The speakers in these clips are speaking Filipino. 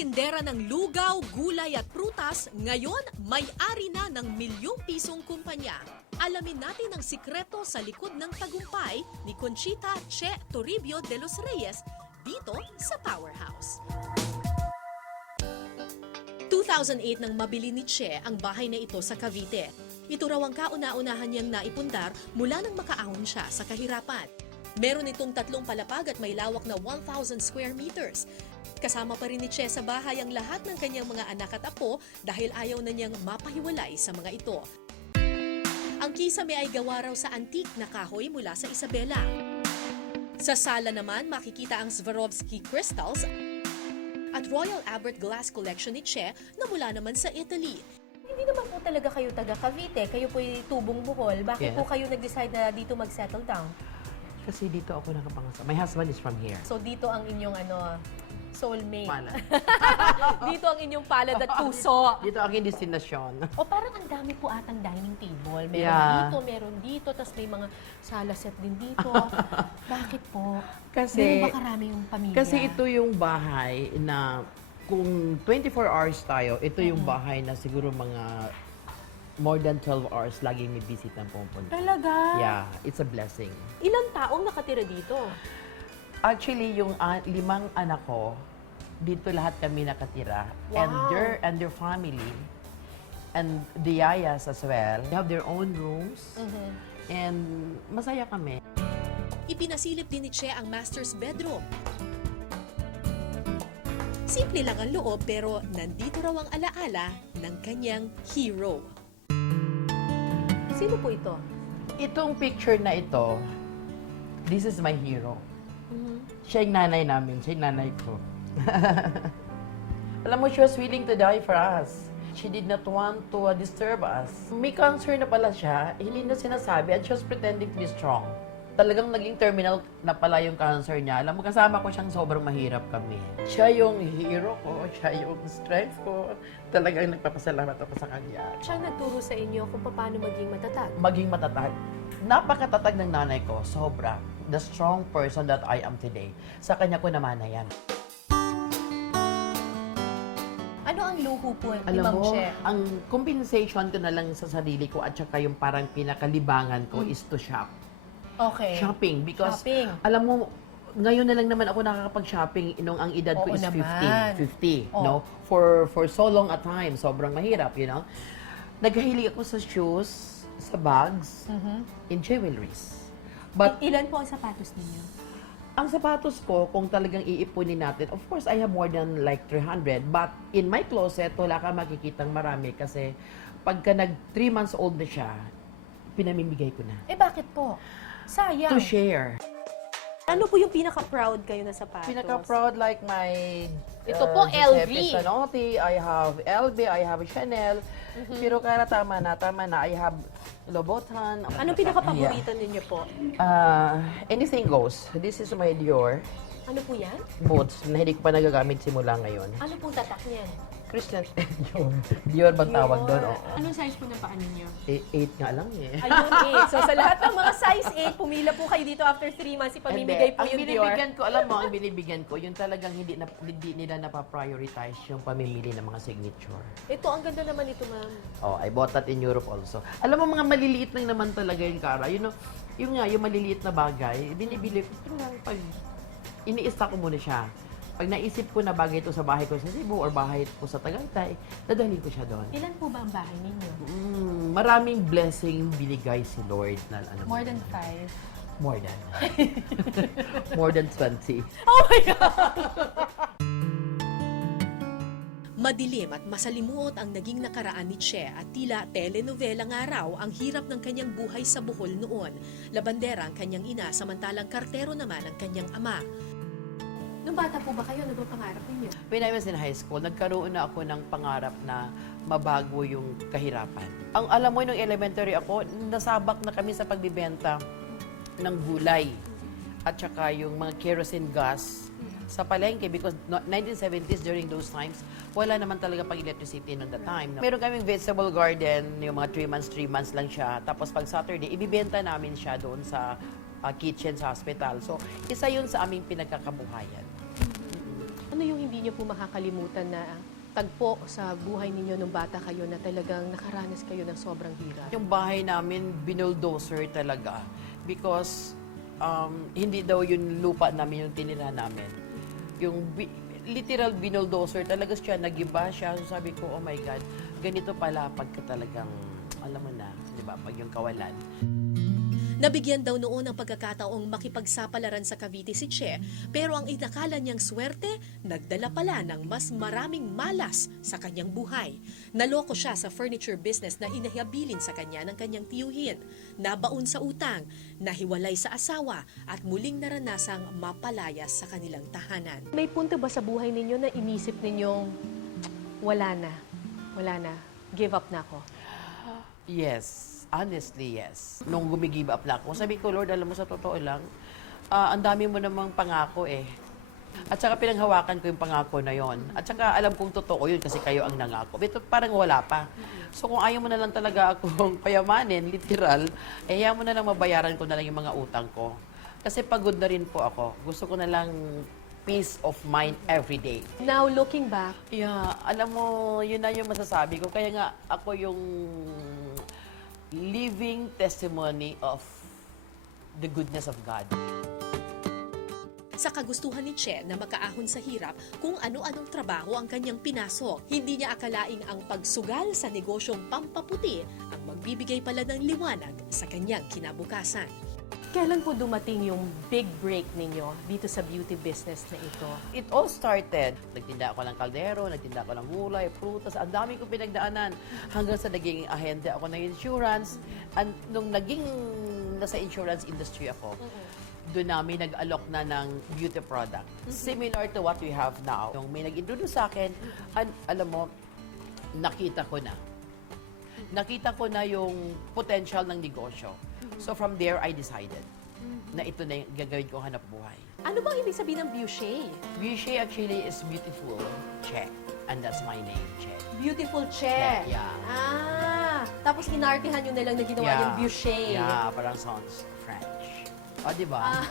tindera ng lugaw, gulay at prutas, ngayon may-ari na ng milyong-pisong kumpanya. Alamin natin ang sikreto sa likod ng tagumpay ni Conchita Che Toribio de los Reyes dito sa Powerhouse. 2008 nang mabili ni Che ang bahay na ito sa Cavite. Ito raw ang kauna-unahan niyang naipundar mula nang makaahon siya sa kahirapan. Meron itong 3 palapag at may lawak na 1,000 square meters. Kasama pa rin ni Che sa bahay ang lahat ng kanyang mga anak at apo dahil ayaw na niyang mapahiwalay sa mga ito. Ang kisame ay gawa raw sa antique na kahoy mula sa Isabela. Sa sala naman makikita ang Swarovski crystals at Royal Albert Glass Collection ni Che na mula naman sa Italy. Hindi naman po talaga kayo taga Cavite. Kayo po'y tubong Bohol. Bakit Yes. po kayo nag-decide na dito mag-settle down? Kasi dito ako nakapangasal. My husband is from here. So dito ang inyong soulmate. Palad. Dito ang inyong palad at puso. Dito ang aking destinasyon. O parang ang dami po atang dining table. Meron Yeah. meron dito, tapos may mga sala set din dito. Bakit po? Kasi, Meron ba karami yung pamilya? kasi ito yung bahay na kung 24 hours tayo, ito yung bahay na siguro mga more than 12 hours laging may visit ng pumunta. Talaga? Yeah, it's a blessing. Ilang taong nakatira dito? Actually, yung 5 anak ko, dito lahat kami nakatira. Wow. And their family, and the yayas as well, they have their own rooms. And masaya kami. Ipinasilip din ni Che ang master's bedroom. Simple lang ang loob pero nandito raw ang alaala ng kanyang hero. Sino po ito? Itong picture na ito, this is my hero. Siya yung nanay namin, siya yung nanay ko. Alam mo, she was willing to die for us. She did not want to disturb us. May cancer na pala siya, hindi na sinasabi, and she was pretending to be strong. Talagang naging terminal na pala yung cancer niya. Alam mo, kasama ko siyang sobrang mahirap kami. Siya yung hero ko, siya yung strength ko. Talagang nagpapasalamat ako sa kanya. Siya nagturo sa inyo kung paano maging matatag. Maging matatag. Napakatatag ng nanay ko, sobra. The strong person that I am today. Sa kanya ko naman na yan. Ano ang luho po ni Alam Ma'am mo, Che? ang compensation ko na lang sa sarili ko at saka yung parang pinakalibangan ko is to shop. Okay. Shopping. Because, Shopping. alam mo, ngayon na lang naman ako nakakapag-shopping nung ang edad ko Oo is naman. 50. Oo. No? For so long a time, sobrang mahirap, you know? Naghahilig ako sa shoes, sa bags, in jewelries. But Ilan po ang sapatos ninyo? ang sapatos ko, kung talagang iipunin natin, of course, I have more than like 300. But in my closet, wala ka makikitang marami kasi pagka nag 3 months old na siya, pinamimigay ko na. Bakit po? Sayang. To share. Ano po yung pinaka-proud kayo na sapatos? Pinaka-proud like my Ito po, Giuseppe LV. Zanotti, I have LV, I have Chanel. Pero kaya tama na. I have Louboutin. Anong pinaka-paborito ninyo po? Anything goes. This is my Dior Ano po yan? boots na hindi ko pa nagagamit simula ngayon. Ano pong tatak niyan? Christian Dior. Dior bang tawag doon? Oo. Anong size po ng paa ninyo? 8 nga lang eh. Ayun, 8. So sa lahat ng mga size 8, pumila po kayo dito after 3 months, ipamimigay po Ang yung Dior. binibigyan ko, alam mo, ang binibigyan ko, yung talagang hindi nila napaprioritize yung pamimili ng mga signature. Ito, ang ganda naman ito, ma'am. Oh, I bought that in Europe also. Alam mo, mga maliliit lang naman talaga yung Cara. You know, yung maliliit na bagay, binibili ko. Ito lang, pag ini-stock ko muna siya. Pag naisip ko na bagay ito sa bahay ko sa Cebu or bahay ko sa Tagaytay, dadalhin ko siya doon. Ilan po ba ang bahay ninyo? Maraming blessing binigay si Lord na ano. More than 5. More than. More than 20. Oh my God! Madilim at masalimuot ang naging nakaraan ni Che at tila telenovela nga raw ang hirap ng kanyang buhay sa Bohol noon. Labandera ang kanyang ina samantalang kartero naman ang kanyang ama. Nung bata po ba kayo, ano ba pangarap ninyo? When I was in high school, nagkaroon na ako ng pangarap na mabago yung kahirapan. Ang alam mo, nung elementary ako, nasabak na kami sa pagbibenta ng gulay at saka yung mga kerosene gas sa palengke because 1970s during those times, wala naman talaga pag-electricity noon the time. Meron kaming vegetable garden, yung mga 3 months lang siya. Tapos pag Saturday, ibibenta namin siya doon sa kitchen sa hospital. So, isa yun sa aming pinagkakabuhayan. Ano Ano yung hindi niyo po makakalimutan na tagpo sa buhay ninyo nung bata kayo na talagang nakaranas kayo ng sobrang hirap? Yung bahay namin, binuldozer talaga. Because hindi daw yung lupa namin yung tinira namin. Yung literal binuldozer talaga siya, nagiba siya. So sabi ko, oh my God, ganito pala pagka talagang, alam mo na, di ba, pag yung kawalan. Nabigyan daw noon ng pagkakataong makipagsapalaran sa Cavite si Che, pero ang inakala niyang swerte, nagdala pala ng mas maraming malas sa kanyang buhay. Naloko siya sa furniture business na inihabilin sa kanya ng kanyang tiyuhin, nabaon sa utang, nahiwalay sa asawa, at muling naranasang mapalayas sa kanilang tahanan. May punto ba sa buhay ninyo na inisip ninyong wala na, give up na ako? Yes. Honestly, yes. Nung gumigive up na ako, sabi ko, Lord, alam mo, sa totoo lang, ang dami mo namang pangako eh. At saka pinanghawakan ko yung pangako na yon. At saka alam kong totoo yun kasi kayo ang nangako. Ito parang wala pa. So kung ayaw mo na lang talaga akong payamanin, literal, eh ayaw mo na lang mabayaran ko na lang yung mga utang ko. Kasi pagod na rin po ako. Gusto ko na lang peace of mind every day. Now, looking back, Yeah, alam mo, yun na yung masasabi ko. Kaya nga ako yung living testimony of the goodness of God. Sa kagustuhan ni Che na makaahon sa hirap kung ano-anong trabaho ang kanyang pinasok, hindi niya akalaing ang pagsugal sa negosyong pampaputi ang magbibigay pala ng liwanag sa kanyang kinabukasan. kailan po dumating yung big break ninyo dito sa beauty business na ito? It all started, nagtinda ako ng kaldero, nagtinda ako ng gulay, prutas, ang dami ko pinagdaanan hanggang sa naging ahente ako ng insurance. And nung naging nasa insurance industry ako, doon namin nag-alok na ng beauty product. Similar to what we have now. Nung may nag-introduce sa akin, alam mo, nakita ko na. Nakita ko na yung potential ng negosyo. So from there, I decided na ito na yung gagawin kong hanap buhay. Ano bang ibig sabihin ng Buchet? Buchet actually is beautiful Che. And that's my name, Che. Beautiful Che. Yeah. Ah, tapos inartihan nyo na lang na ginawa yung Buchet. Yeah, parang sounds French. O, di ba?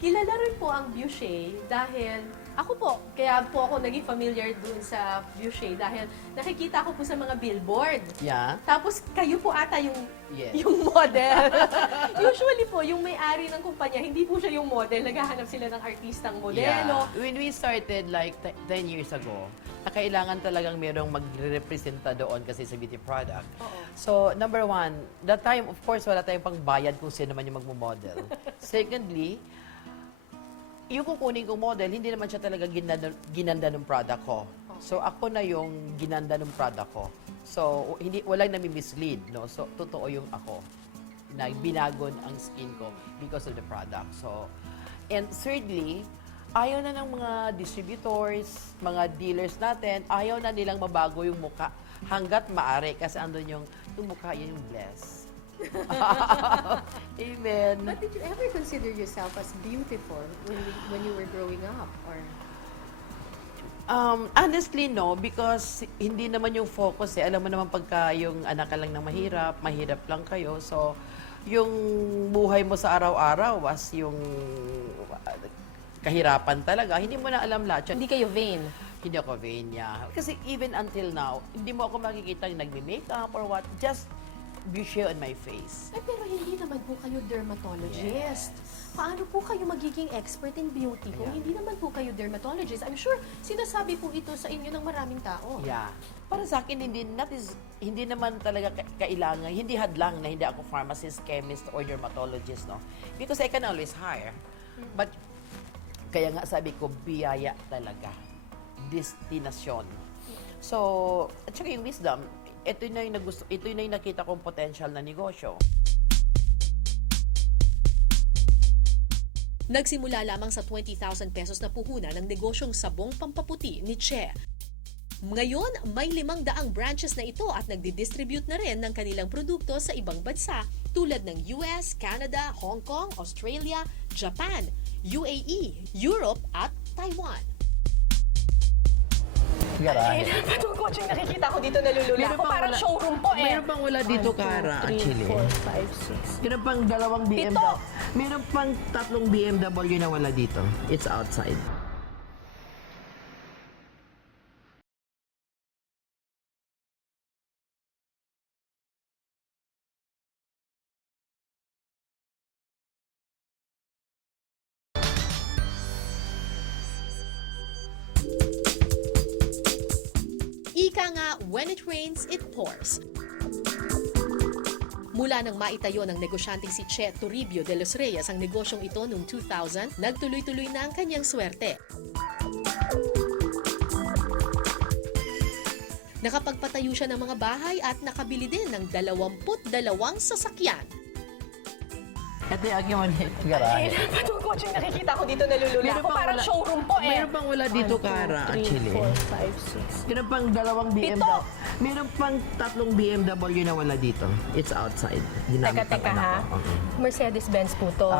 Kilala rin po ang Buchet dahil ako po, kaya po ako naging familiar dun sa Buchet dahil nakikita ko po sa mga billboard. Yeah. Tapos kayo po ata yung Yes. yung model. Usually po, yung may-ari ng kumpanya, hindi po siya yung model. Naghahanap sila ng artistang modelo. Yeah. When we started like 10 years ago, kailangan talagang merong magre-representa doon kasi sa beauty product. Oo. So, number one, that time, of course, wala tayong pangbayad kung sino man yung magmo-model. Secondly, yung kukunin kong model, hindi naman siya talaga ginanda ng product ko. So, ako na yung ginanda ng product ko. So, walang nami-mislead, no? So, totoo yung ako na binagon ang skin ko because of the product. So, and thirdly, ayaw na ng mga distributors, mga dealers natin, ayaw na nilang mabago yung mukha hanggat maaari kasi andun yung mukha, yun yung bless. Amen. But did you ever consider yourself as beautiful when you were growing up? Or Honestly, no, because hindi naman yung focus eh. Alam mo naman pagka yung anak ka lang ng mahirap lang kayo. So, yung buhay mo sa araw-araw was yung kahirapan talaga. Hindi mo na alam lahat. hindi kayo vain? Hindi ako vain, yeah. Kasi even until now, hindi mo ako makikita yung nagme-makeup or what. Just Buchet on my face. Eh, pero hindi naman po kayo dermatologist. Paano po kayo magiging expert in beauty kung Yeah. hindi naman po kayo dermatologist? I'm sure sinasabi po ito sa inyo ng maraming tao. Yeah. Para sa akin, hindi naman talaga kailangan, hindi hadlang na hindi ako pharmacist, chemist, or dermatologist, no? Because I can always hire. But, kaya nga sabi ko, biyaya talaga. Destinasyon. So, at saka yung wisdom, ito na yung nakita kong potential na negosyo. Nagsimula lamang sa 20,000 pesos na puhunan ng negosyong sabong pampaputi ni Che. Ngayon, may 500 branches na ito at nagdi-distribute na rin ng kanilang produkto sa ibang bansa tulad ng US, Canada, Hong Kong, Australia, Japan, UAE, Europe at Taiwan. Itong coaching nakikita ko dito nalulula ako. Parang showroom po eh. Meron pang wala dito, Kara, actually. 4, 5, 6. Meron pang 2 BMW. Meron pang 3 BMW na wala dito. It's outside. Ika nga, when it rains, it pours. Mula nang maitayo ng negosyanteng si Che Toribio de los Reyes ang negosyong ito noong 2000, nagtuloy-tuloy na ang kanyang swerte. Nakapagpatayo siya ng mga bahay at nakabili din ng 22 sasakyan. Ito yung aking maliit na garahe. Dapat yung kotse yung nakikita ko dito nalulula Meron ko. pang Parang wala- showroom po eh. Meron pang wala dito, Kara, actually. 5, 6. Meron pang 2 BMW. Meron pang 3 BMW na wala dito. It's outside. Ginamit ng Teka anak ha. ko. Okay. Mercedes-Benz po to.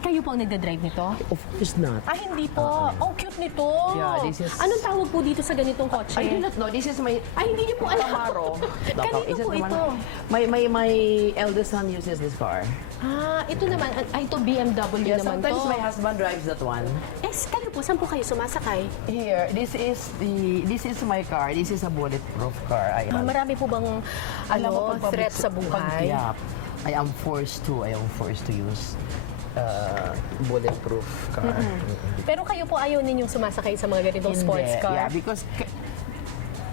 Kayo po ang nagdadrive nito? Of course not. Ah, hindi po. Ang cute nito. Yeah, this is- Anong tawag po dito sa ganitong kotse? I do not know. This is my Ay, hindi niyo po alam. Camaro. Kanino Is it po naman- ito? My eldest son uses this car. Ah, ito naman. Ay, ito BMW Yeah, naman sometimes to. my husband drives that one. Kayo po, saan po kayo sumasakay? Here, this is my car. This is a bulletproof car. Marami po bang threat sa buhay? Yeah, I am forced to use bulletproof car. Pero kayo po ayaw ninyong sumasakay sa mga ganitong sports car? Yeah, because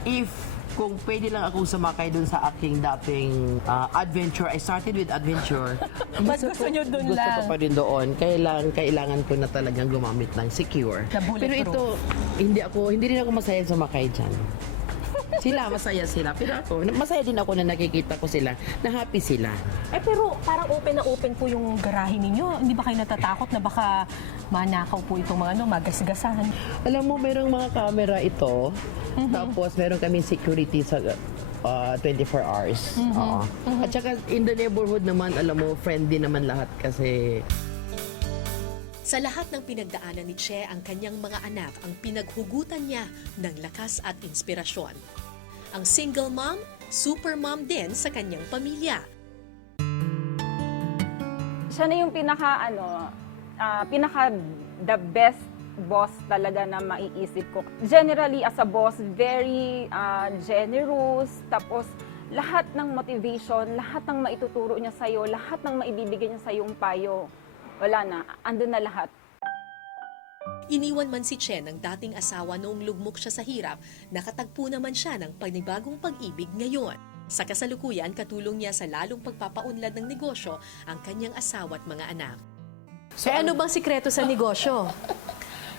if kung pwede lang akong sumakay dun sa aking dating adventure, I started with adventure. Mas gusto nyo dun Gusto lang? ko pa rin doon. Kailangan ko na talagang gumamit ng secure. Na bulletproof. Pero ito, hindi rin ako masaya sumakay dyan. Masaya sila. Pero ako, masaya din ako na nakikita ko sila, na happy sila. Pero parang open na open po yung garahe ninyo. Hindi ba kayo natatakot na baka manakaw po itong mga magasgasan? Alam mo, merong mga camera ito. Tapos meron kami security sa 24 hours. Oo. At saka in the neighborhood naman, alam mo, friendly naman lahat kasi Sa lahat ng pinagdaanan ni Che, ang kanyang mga anak ang pinaghugutan niya ng lakas at inspirasyon. Ang single mom, super mom din sa kanyang pamilya. Siya na yung pinaka the best boss talaga na maiisip ko. Generally as a boss, very generous, tapos lahat ng motivation, lahat ng maituturo niya sa'yo, lahat ng maibibigay niya sa'yo yung payo, wala na, andun na lahat. Iniwan man si Che ng dating asawa noong lugmok siya sa hirap, nakatagpo naman siya ng panibagong pag-ibig ngayon. Sa kasalukuyan, katulong niya sa lalong pagpapaunlad ng negosyo ang kanyang asawa at mga anak. So, ano bang sikreto sa negosyo?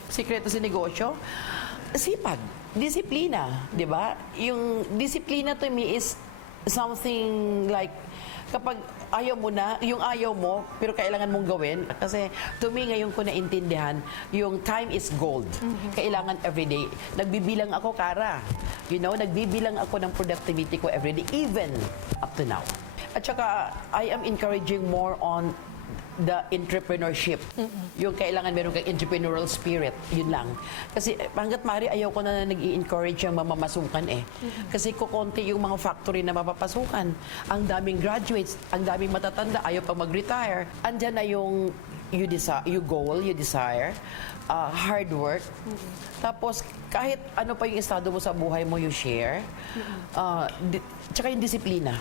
sikreto sa negosyo? Sipag, disiplina, di ba? Yung disiplina to me is something like kapag ayaw mo na, yung ayaw mo, pero kailangan mong gawin. Kasi to me, ngayon ko naintindihan, yung time is gold. Kailangan everyday. Nagbibilang ako, Kara. You know, nagbibilang ako ng productivity ko everyday, even up to now. At saka, I am encouraging more on the entrepreneurship. Yung kailangan meron kang entrepreneurial spirit, yun lang. Kasi hanggat maaari ayaw ko na nag-i-encourage yung mamamasukan eh. Kasi kukonti yung mga factory na mapapasukan. Ang daming graduates, ang daming matatanda, ayaw pa mag-retire. Andyan na yung you goal, you desire, hard work. Tapos kahit ano pa yung estado mo sa buhay mo, you share. Tsaka yung disiplina.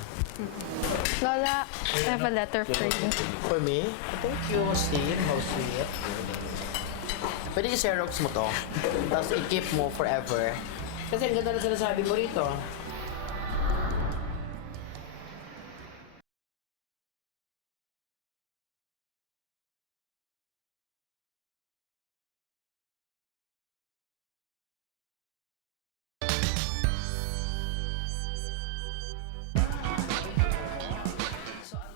Lola, I have a letter for you. For me? Thank you, Steve. How sweet. Pwede i-xerox mo to. Tapos i-keep mo forever. Kasi ang ganda na sinasabi mo rito.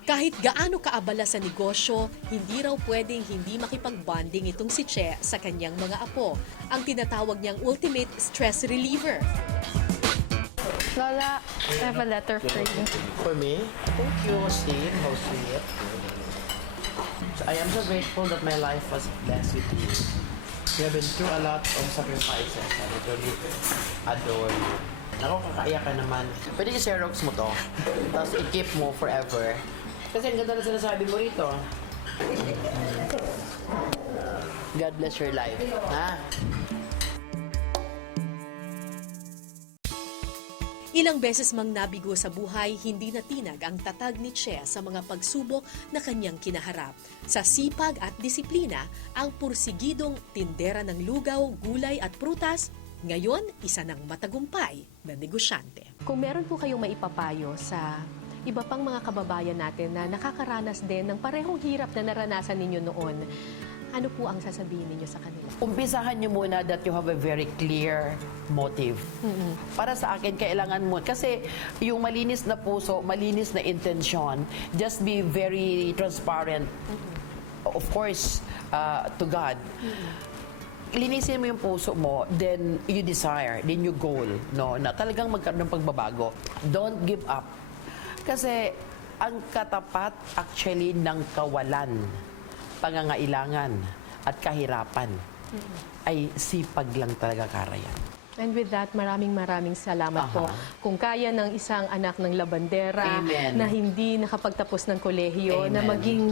Kahit gaano kaabala sa negosyo, hindi raw pwedeng hindi makipag-bonding itong si Che sa kanyang mga apo, ang tinatawag niyang ultimate stress reliever. Lola, I have a letter for you. For me? Thank you, Steve. How sweet. So I am so grateful that my life was blessed with you. You have been through a lot of sacrifices. I literally adore you. Ako, kakaiyak ka naman. Pwede i-xerox mo to. Tapos i-keep mo forever. Kasi ang ganda na sinasabi mo rito. God bless your life. Ha? Ilang beses mang nabigo sa buhay, hindi natinag ang tatag ni Che sa mga pagsubok na kanyang kinaharap. Sa sipag at disiplina, ang pursigidong tindera ng lugaw, gulay at prutas Ngayon, isa ng matagumpay na negosyante. Kung meron po kayong maipapayo sa iba pang mga kababayan natin na nakakaranas din ng parehong hirap na naranasan ninyo noon, ano po ang sasabihin ninyo sa kanila? Umpisahan niyo muna that you have a very clear motive. Para sa akin, kailangan mo, kasi yung malinis na puso, malinis na intensyon, just be very transparent, of course, to God. Linisin mo yung puso mo, then you desire, then you goal, no, na talagang magkaroon ng pagbabago. Don't give up. Kasi ang katapat actually ng kawalan, pangangailangan at kahirapan ay sipag lang talaga karayan. And with that, maraming salamat po. Kung kaya ng isang anak ng labandera Amen. na hindi nakapagtapos ng kolehiyo, na Amen. maging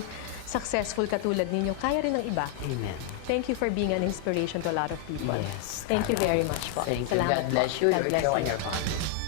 successful katulad ninyo, kaya rin ng iba. Amen. Thank you for being an inspiration to a lot of people. Yes. Thank you very much po. Thank you. Salamat God bless po. you. God Your bless show you. and your family.